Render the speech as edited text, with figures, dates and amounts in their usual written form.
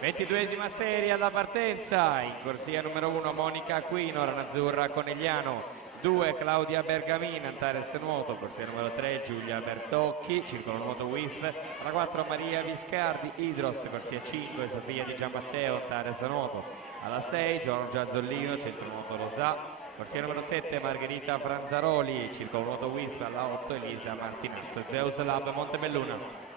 22esima serie alla partenza, in corsia numero 1 Monica Aquino, rana azzurra Conegliano, 2 Claudia Bergamini, Antares nuoto, corsia numero 3 Giulia Bertocchi, circolo nuoto Wisp, alla 4 Maria Viscardi, Idros, corsia 5 Sofia Di Giammatteo, Antares nuoto, alla 6 Giorgia Zollino, centro nuoto Rosà, corsia numero 7 Margherita Franzaroli, circolo nuoto Wisp, alla 8 Elisa Martinazzo, Zeus Lab Montebelluna.